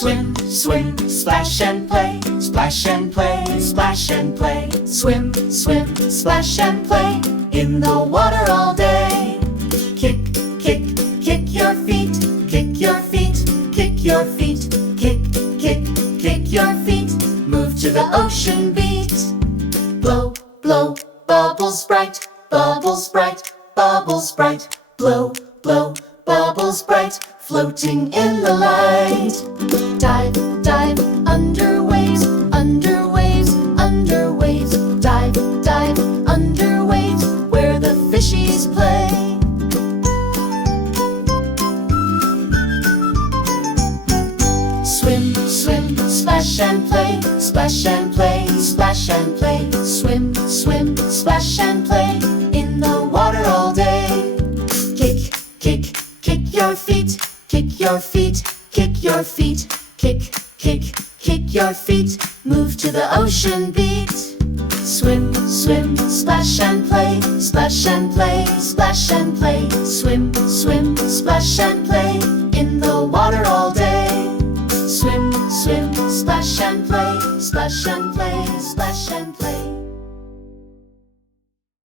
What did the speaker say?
Swim, swim, splash and play, splash and play, splash and play. Swim, swim, splash and play in the water all day. Kick, kick, kick your feet, kick your feet, kick your feet, kick, kick, kick your feet. Move to the ocean beat. Blow, blow, bubbles bright, bubbles bright, bubbles bright. Blow, blow, bubbles bright, floating in the light. Dive, dive, under waves, under waves, under waves. Dive, dive, under waves, where the fishies play. Swim, swim, splash and play, splash and play, splash and play. Swim, swim, splash and play in the water all day. Kick, kick, kick your feet, kick your feet, kick your feet, kick, kick, kick your feet. Move to the ocean beat. Swim, swim, splash and play, splash and play, splash and play. Swim, swim, splash and play in the water all day. Swim, swim, splash and play, splash and play, splash and play.